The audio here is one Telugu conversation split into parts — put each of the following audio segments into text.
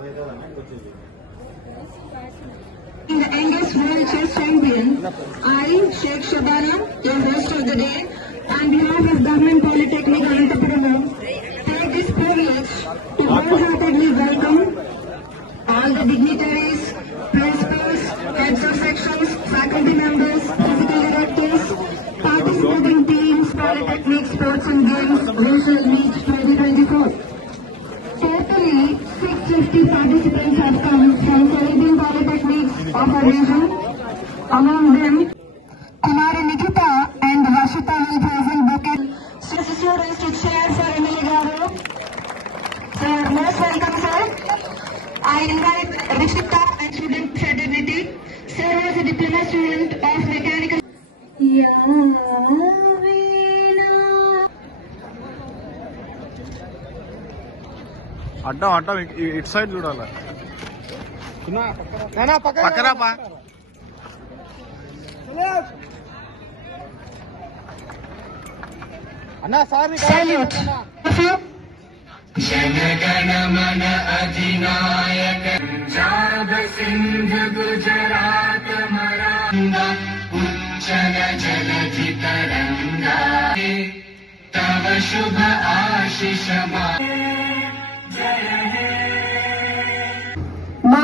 The youngest world chess champion, I, Sheikh Shabana, your host of the day, on behalf of Government Polytechnic Anantapuramu, take this privilege to wholeheartedly welcome all the dignitaries, principals, heads of sections, faculty members, physical directors, participating teams, Polytechnic Sports and Games Regional Meet Polytechnics of our region. Among them, Kumari Nikita and Vashita will present bouquet. So students to chair for Emily Garu. Sir, most welcome sir. I invite Rishita and student fraternity. Sir was a diploma student of mechanical. Yeah, అడ్డం అడ్డం ఇ- ఇ- ఇటు సైడ్ చూడాలి పక్కరా పా అన్నా sir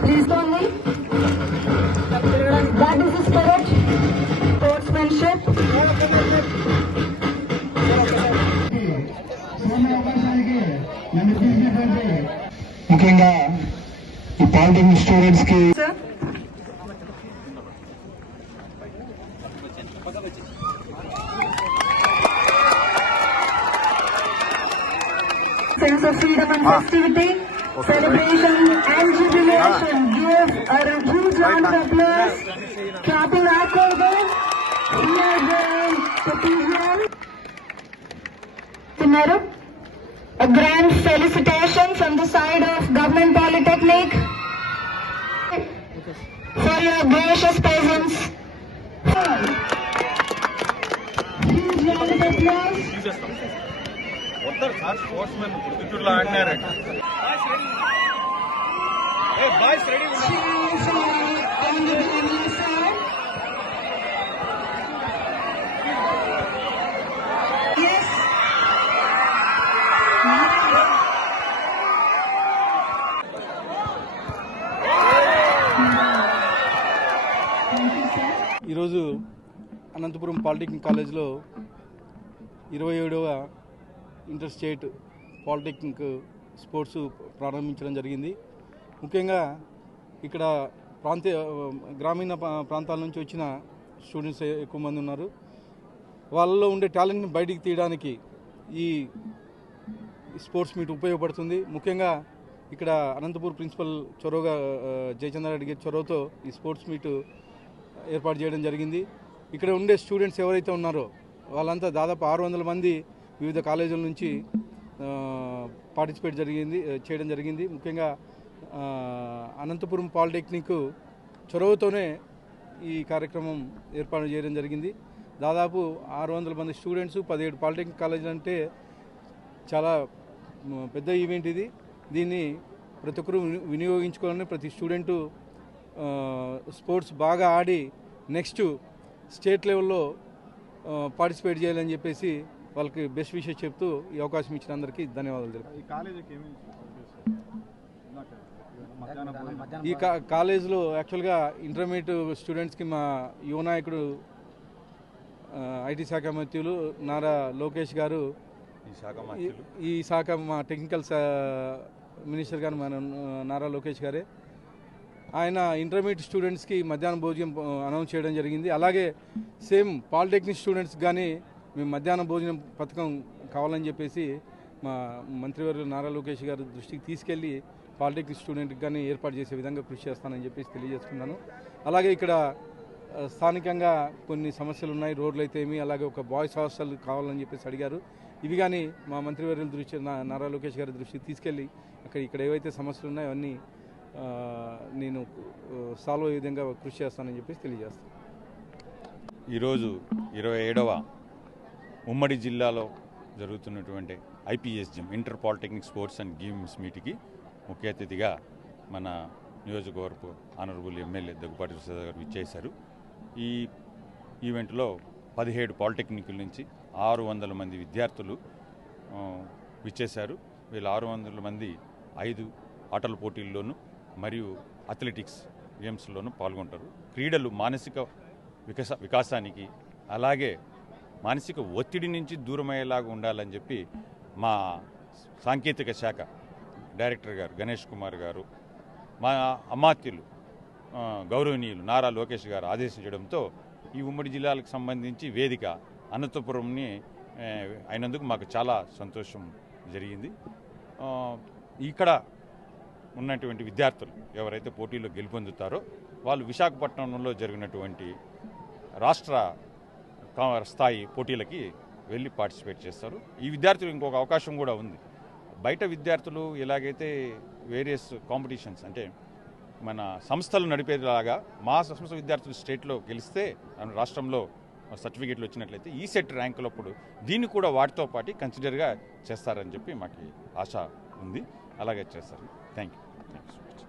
Please don't leave. That is the spirit, sportsmanship. ముఖ్యంగా ఈ పాలిటెక్నిక్ స్టూడెంట్స్ కి Days of Freedom and. Festivity. Celebration and jubilation. Give a huge round of applause. Clapping ಹಾಕೋದು Pinnaru. A grand felicitation from the side. Yes. Thank ఈరోజు అనంతపురం పాలిటెక్నిక్ కాలేజ్లో ఇరవై ఏడవ ఇంటర్ స్టేట్ పాలిటెక్నిక్ స్పోర్ట్స్ ప్రారంభించడం జరిగింది. ముఖ్యంగా ఇక్కడ ప్రాంతీయ గ్రామీణ ప్రాంతాల నుంచి వచ్చిన స్టూడెంట్స్ ఎక్కువ మంది ఉన్నారు. వాళ్ళలో ఉండే టాలెంట్ని బయటికి తీయడానికి ఈ స్పోర్ట్స్ మీట్ ఉపయోగపడుతుంది. ముఖ్యంగా ఇక్కడ అనంతపూర్ ప్రిన్సిపల్ చొరవగా జయచంద్రారెడ్డి గారి చొరవతో ఈ స్పోర్ట్స్ మీట్ ఏర్పాటు చేయడం జరిగింది. ఇక్కడ ఉండే స్టూడెంట్స్ ఎవరైతే ఉన్నారో వాళ్ళంతా దాదాపు ఆరు వందల మంది వివిధ కాలేజీల నుంచి పార్టిసిపేట్ జరిగింది చేయడం జరిగింది. ముఖ్యంగా అనంతపురం పాలిటెక్నిక్ చొరవతోనే ఈ కార్యక్రమం ఏర్పాటు చేయడం జరిగింది. దాదాపు ఆరు వందల మంది స్టూడెంట్స్ పదిహేడు పాలిటెక్నిక్ కాలేజీలు అంటే చాలా పెద్ద ఈవెంట్ ఇది. దీన్ని ప్రతి ఒక్కరూ వినియోగించుకోవాలని ప్రతి స్టూడెంటు స్పోర్ట్స్ బాగా ఆడి నెక్స్ట్ స్టేట్ లెవెల్లో పార్టిసిపేట్ చేయాలని చెప్పేసి వాళ్ళకి బెస్ట్ విషయం చెప్తూ ఈ అవకాశం ఇచ్చిన అందరికీ ధన్యవాదాలు తెలుపు. ఈ కాలేజ్లో యాక్చువల్గా ఇంటర్మీడియట్ స్టూడెంట్స్కి మా యువ నాయకుడు ఐటీ శాఖ మంత్రులు నారా లోకేష్ గారు ఈ శాఖ మా టెక్నికల్ మినిస్టర్ గారు మన నారా లోకేష్ గారే. ఆయన ఇంటర్మీడియట్ స్టూడెంట్స్కి మధ్యాహ్నం భోజనం అనౌన్స్ చేయడం జరిగింది. అలాగే సేమ్ పాలిటెక్నిక్ స్టూడెంట్స్ కానీ మేము మధ్యాహ్నం భోజనం పథకం కావాలని చెప్పేసి మా మంత్రివర్యులు నారా లోకేష్ గారి దృష్టికి తీసుకెళ్ళి పాలిటెక్నిక్ స్టూడెంట్కి కానీ ఏర్పాటు చేసే విధంగా కృషి చేస్తానని చెప్పేసి తెలియజేస్తున్నాను అలాగే ఇక్కడ స్థానికంగా కొన్ని సమస్యలు ఉన్నాయి. రోడ్లు అయితే ఏమి అలాగే ఒక బాయ్స్ హాస్టల్ కావాలని చెప్పేసి అడిగారు. ఇవి కానీ మా మంత్రివర్యుల దృష్టి నా- నారా లోకేష్ గారి దృష్టికి తీసుకెళ్ళి అక్కడ ఇక్కడ ఏవైతే సమస్యలు ఉన్నాయో అన్నీ నేను సాల్వ్ అయ్యే విధంగా కృషి చేస్తానని చెప్పేసి తెలియజేస్తాను. ఈరోజు ఇరవై ఏడవ ఉమ్మడి జిల్లాలో జరుగుతున్నటువంటి IPS gym inter polytechnic sports and games మీట్కి ముఖ్య అతిథిగా మన నియోజకవర్గ ఆనరబుల్ ఎమ్మెల్యే దగ్గుపాటి ప్రసాద్ గారు ఇచ్చేశారు ఈ ఈవెంట్లో పదిహేడు పాలిటెక్నిక్ల నుంచి ఆరు వందల మంది విద్యార్థులు విచ్చేశారు. వీళ్ళ ఆరు వందల మంది ఐదు ఆటల పోటీల్లోనూ మరియు అథ్లెటిక్స్ గేమ్స్లోనూ పాల్గొంటారు. క్రీడలు మానసిక వికాస వికాసానికి అలాగే మానసిక ఒత్తిడి నుంచి దూరమయ్యేలాగా ఉండాలని చెప్పి మా సాంకేతిక శాఖ డైరెక్టర్ గారు గణేష్ కుమార్ గారు మా అమాత్యులు గౌరవనీయులు నారా లోకేష్ గారు ఆదేశించడంతో ఈ ఉమ్మడి జిల్లాలకు సంబంధించి వేదిక అనంతపురంని అయినందుకు మాకు చాలా సంతోషం జరిగింది. ఇక్కడ ఉన్నటువంటి విద్యార్థులు ఎవరైతే పోటీలో గెలుపొందుతారో వాళ్ళు విశాఖపట్నంలో జరిగినటువంటి రాష్ట్ర స్థాయి పోటీలకి వెళ్ళి పార్టిసిపేట్ చేస్తారు. ఈ విద్యార్థులు ఇంకొక అవకాశం కూడా ఉంది. బయట విద్యార్థులు ఎలాగైతే వేరియస్ కాంపిటీషన్స్ అంటే మన సంస్థలు నడిపేలాగా మా సంస్థ విద్యార్థులు స్టేట్లో గెలిస్తే రాష్ట్రంలో సర్టిఫికేట్లు వచ్చినట్లయితే ఈ సెట్ ర్యాంకులప్పుడు దీన్ని కూడా వాటితో పాటు కన్సిడర్గా చేస్తారని చెప్పి మాకు ఆశ ఉంది. అలాగే చేస్తారు. Thank you. Thank you so much.